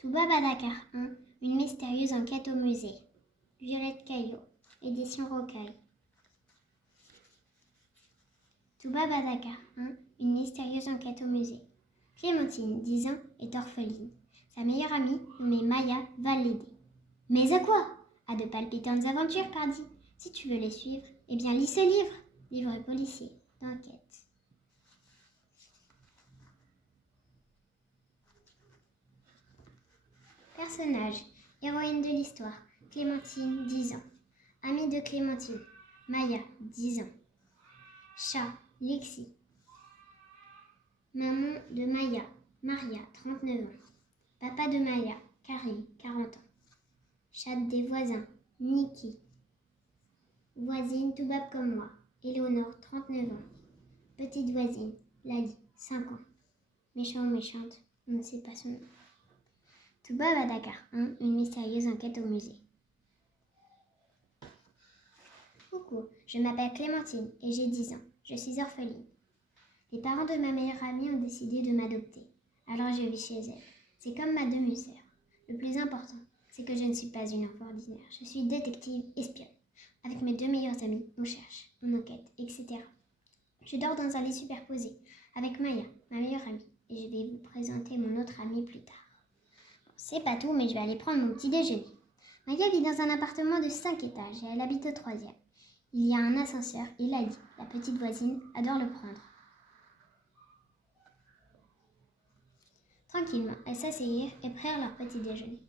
Toubab à Dakar 1, une mystérieuse enquête au musée. Violette Caillot, édition Rocaille. Toubab à Dakar 1, une mystérieuse enquête au musée. Clémentine, 10 ans, est orpheline. Sa meilleure amie, nommée Maya, va l'aider. Mais à quoi? À de palpitantes aventures, pardi. Si tu veux les suivre, eh bien lis ce livre. Livre policier, d'enquête. Personnage, héroïne de l'histoire, Clémentine, 10 ans. Amie de Clémentine, Maya, 10 ans. Chat, Lexi. Maman de Maya, Maria, 39 ans. Papa de Maya, Karim, 40 ans. Chatte des voisins, Niki. Voisine, Toubab comme moi, Éléonore, 39 ans. Petite voisine, Lali, 5 ans. Méchant ou méchante, on ne sait pas son nom. Toubab à Dakar 1, une mystérieuse enquête au musée. Coucou, je m'appelle Clémentine et j'ai 10 ans. Je suis orpheline. Les parents de ma meilleure amie ont décidé de m'adopter. Alors je vis chez elle. C'est comme ma demi-sœur. Le plus important, c'est que je ne suis pas une enfant ordinaire. Je suis détective espionne. Avec mes 2 meilleures amies, on cherche, on enquête, etc. Je dors dans un lit superposé avec Maya, ma meilleure amie, et je vais vous présenter mon autre amie plus tard. Bon, c'est pas tout, mais je vais aller prendre mon petit déjeuner. Maya vit dans un appartement de 5 étages et elle habite au 3e. Il y a un ascenseur et Lali, la petite voisine, adore le prendre. Tranquillement, elles s'asseyirent et prirent leur petit déjeuner.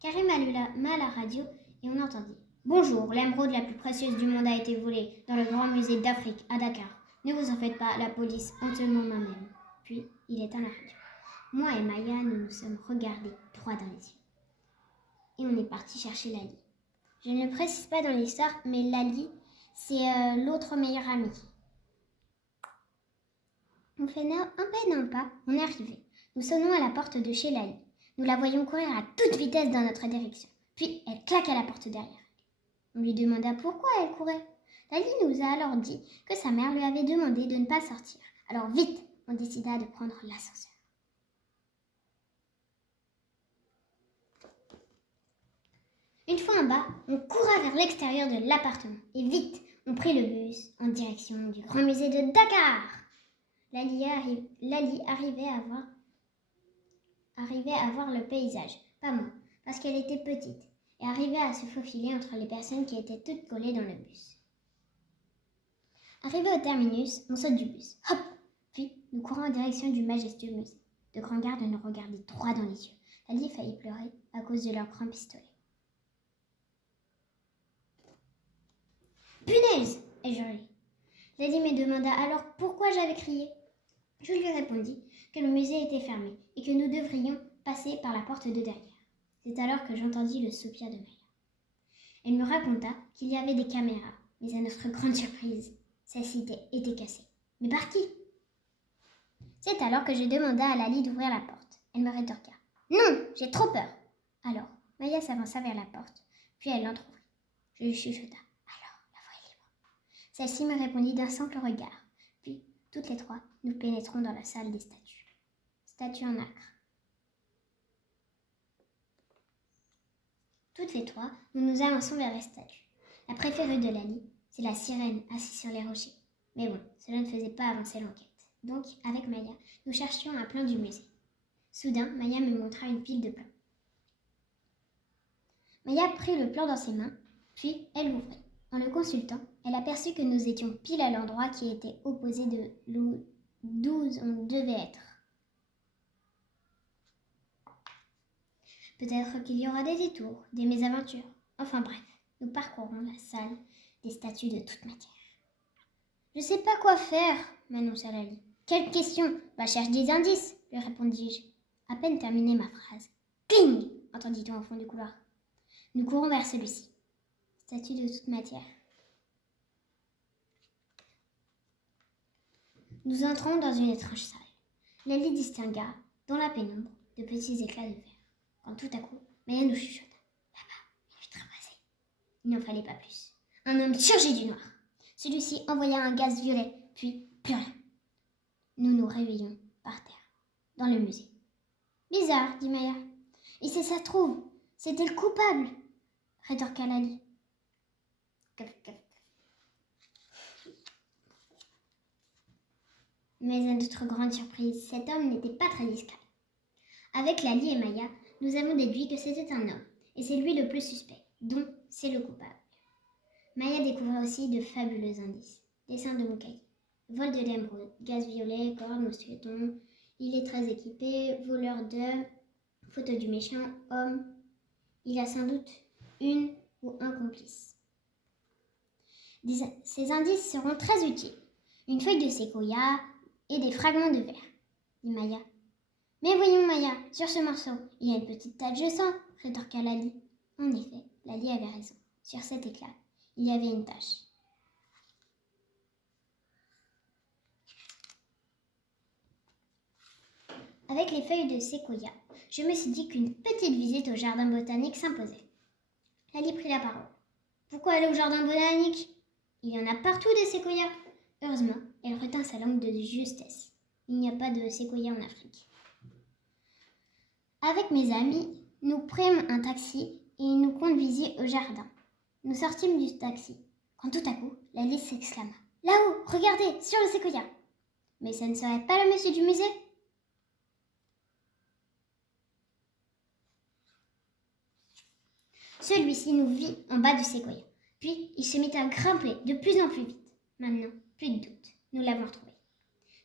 Karim alluma la radio et on entendit « Bonjour, l'émeraude la plus précieuse du monde a été volée dans le grand musée d'Afrique à Dakar. Ne vous en faites pas, la police entièrement moi-même. » Puis, il éteint la radio. Moi et Maya, nous nous sommes regardés droit dans les yeux. Et on est parti chercher Lali. Je ne le précise pas dans l'histoire, mais Lali, c'est l'autre meilleure amie. On fait un peu d'un pas, on est arrivé. Nous sonnons à la porte de chez Lali. Nous la voyons courir à toute vitesse dans notre direction. Puis, elle claque à la porte derrière elle. On lui demanda pourquoi elle courait. Lali nous a alors dit que sa mère lui avait demandé de ne pas sortir. Alors vite, on décida de prendre l'ascenseur. Une fois en bas, on coura vers l'extérieur de l'appartement. Et vite, on prit le bus en direction du grand musée de Dakar. Lali arrivait à voir le paysage, pas moi, parce qu'elle était petite, et arrivait à se faufiler entre les personnes qui étaient toutes collées dans le bus. Arrivé au terminus, on saute du bus. Hop! Puis, nous courons en direction du majestueux musée. De grands gardes nous regardaient droit dans les yeux. Lali faillit pleurer à cause de leurs grands pistolets. Punaise! ai-je hurlé. Lali me demanda alors pourquoi j'avais crié. Je lui répondis que le musée était fermé et que nous devrions passer par la porte de derrière. C'est alors que j'entendis le soupir de Maya. Elle me raconta qu'il y avait des caméras, mais à notre grande surprise, celle-ci était cassée. Mais par qui? C'est alors que je demanda à Lali d'ouvrir la porte. Elle me rétorqua. Non, j'ai trop peur. Alors, Maya s'avança vers la porte, puis elle l'entrouvrit. Je lui chuchota. Alors, la voie est libre. Celle-ci me répondit d'un simple regard. Puis, toutes les trois, nous pénétrons dans la salle des statues. Statues en nacre. Toutes les trois, nous nous avançons vers les statues. La préférée de Lali, c'est la sirène assise sur les rochers. Mais bon, cela ne faisait pas avancer l'enquête. Donc, avec Maya, nous cherchions un plan du musée. Soudain, Maya me montra une pile de plans. Maya prit le plan dans ses mains, puis elle l'ouvrit. En le consultant, elle aperçut que nous étions pile à l'endroit qui était opposé d'où on devait être. Peut-être qu'il y aura des détours, des mésaventures. Enfin bref, nous parcourons la salle des statues de toute matière. Je sais pas quoi faire, m'annonça Lali. Quelle question? Va chercher des indices, lui répondis-je. À peine terminé ma phrase. Cling! Entendit-on au fond du couloir. Nous courons vers celui-ci. Statue de toute matière. Nous entrons dans une étrange salle. Lali distingua, dans la pénombre, de petits éclats de verre. Quand tout à coup, Maya nous chuchota. Là-bas, une vitre brisée. Il n'en fallait pas plus. Un homme surgit du noir. Celui-ci envoya un gaz violet, puis plus rien. Nous nous réveillons par terre, dans le musée. Bizarre, dit Maya. Et si ça se trouve, c'était le coupable, rétorqua Lali. Mais à notre grande surprise, cet homme n'était pas très discret. Avec Lali et Maya, nous avons déduit que c'était un homme, et c'est lui le plus suspect, donc c'est le coupable. Maya découvrait aussi de fabuleux indices. Dessin de Mukai, vol de l'émeraude, gaz violet, corps, mousqueton, il est très équipé, voleur d'œufs, photo du méchant, homme. Il a sans doute une ou un complice. Ces indices seront très utiles. Une feuille de séquoia et des fragments de verre, dit Maya. Mais voyons Maya, sur ce morceau, il y a une petite tache de sang, rétorqua Lali. En effet, Lali avait raison. Sur cet éclat, il y avait une tache. Avec les feuilles de séquoia, je me suis dit qu'une petite visite au jardin botanique s'imposait. Lali prit la parole. Pourquoi aller au jardin botanique? Il y en a partout des séquoias. Heureusement, elle retint sa langue de justesse. Il n'y a pas de séquoia en Afrique. Avec mes amis, nous prîmes un taxi et il nous conduisit au jardin. Nous sortîmes du taxi, quand tout à coup, Lali s'exclama. Là-haut, regardez, sur le séquoia. Mais ça ne serait pas le monsieur du musée? Celui-ci nous vit en bas du séquoia. Puis, il se mit à grimper de plus en plus vite. Maintenant, plus de doute, nous l'avons retrouvé.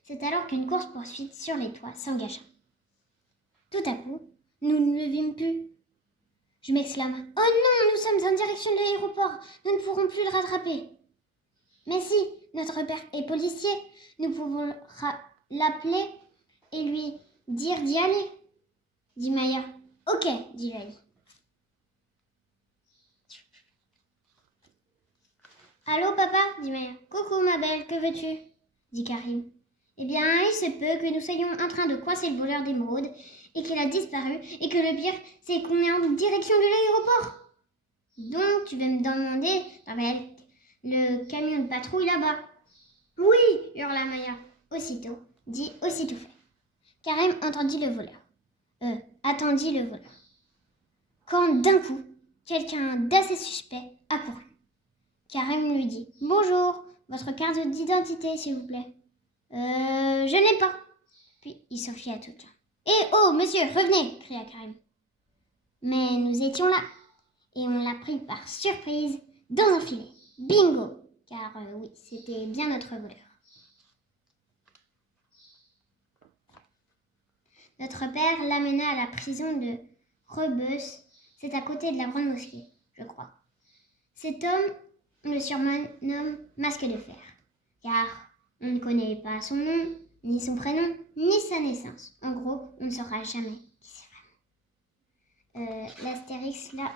C'est alors qu'une course-poursuite sur les toits s'engagea. Tout à coup, nous ne le vîmes plus. Je m'exclama. Oh non, nous sommes en direction de l'aéroport. Nous ne pourrons plus le rattraper. Mais si, notre père est policier. Nous pouvons l'appeler et lui dire d'y aller, dit Maya. Ok, dit Lali. Allô, papa, dit Maya. Coucou, ma belle, que veux-tu, dit Karim. Eh bien, il se peut que nous soyons en train de coincer le voleur d'émeraude et qu'il a disparu et que le pire, c'est qu'on est en direction de l'aéroport. Donc, tu vas me demander d'envoyer le camion de patrouille là-bas. Oui, hurla Maya. Aussitôt, dit aussitôt fait. Karim attendit le voleur. Quand d'un coup, quelqu'un d'assez suspect accourut. Karim lui dit « Bonjour, votre carte d'identité, s'il vous plaît. Je n'ai pas. » Puis il s'enfuit à toute jambe. « Eh oh, monsieur, revenez !» cria Karim. Mais nous étions là, et on l'a pris par surprise dans un filet. Bingo! Car oui, c'était bien notre voleur. Notre père l'amena à la prison de Rebus. C'est à côté de la Grande Mosquée, je crois. Cet homme, on le surnomme Masque de Fer, car on ne connaît pas son nom, ni son prénom, ni sa naissance. En gros, on ne saura jamais qui c'est vraiment. L'astérix, là,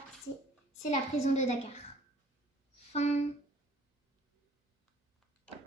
c'est la prison de Dakar. Fin.